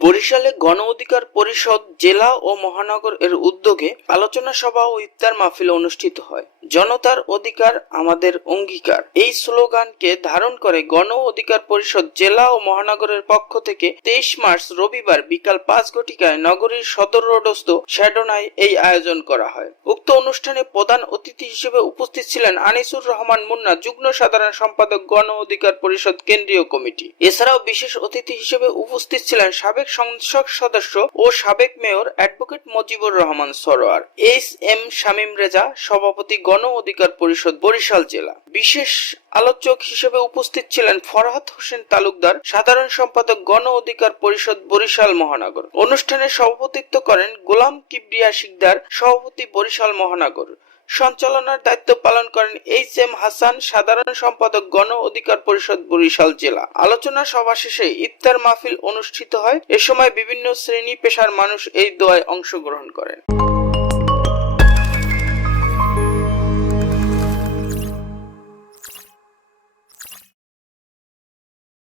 বরিশালে গণ অধিকার পরিষদ জেলা ও মহানগর এর উদ্যোগে আলোচনা সভা ও ইফতার মাহফিল অনুষ্ঠিত হয়। জনতার অধিকার আমাদের অঙ্গীকার এই স্লোগানকে ধারণ করে গণ অধিকার পরিষদ জেলা ও মহানগরের পক্ষ থেকে 23 মার্চ রবিবার বিকাল 5 ঘটিকায় নগরীর সদর রোডস্থ শ্যাডোনায় এই আয়োজন করা হয়। উক্ত অনুষ্ঠানে প্রধান অতিথি হিসেবে উপস্থিত ছিলেন আনিসুর রহমান মুন্না, যুগ্ম সাধারণ সম্পাদক, গণ অধিকার পরিষদ কেন্দ্রীয় কমিটি। এছাড়াও বিশেষ অতিথি হিসেবে উপস্থিত ছিলেন সাবেক সংসদ সদস্য ও সাবেক mayor advocate Mojibur Rahman Sarwar, SM. Shamim Reza, সভাপতি, গণ অধিকার পরিষদ বরিশাল জেলা। বিশেষ আলোচক হিসেবে উপস্থিত ছিলেন ফরহাদ হোসেন তালুকদার, সাধারণ সম্পাদক, গণ অধিকার পরিষদ বরিশাল মহানগর। অনুষ্ঠানে সভাপতিত্ব করেন গোলাম কিবরিয়া শিকদার, সভাপতি, বরিশাল মহানগর। সঞ্চালনার দায়িত্ব পালন করেন এইচ.এম. হাসান, সাধারণ সম্পাদক, গণ অধিকার পরিষদ বরিশাল জেলা। আলোচনা সভা শেষে ইফতার মাহফিল অনুষ্ঠিত হয়। এ সময় বিভিন্ন শ্রেণী পেশার মানুষ এই দোয়ায় অংশগ্রহণ করেন।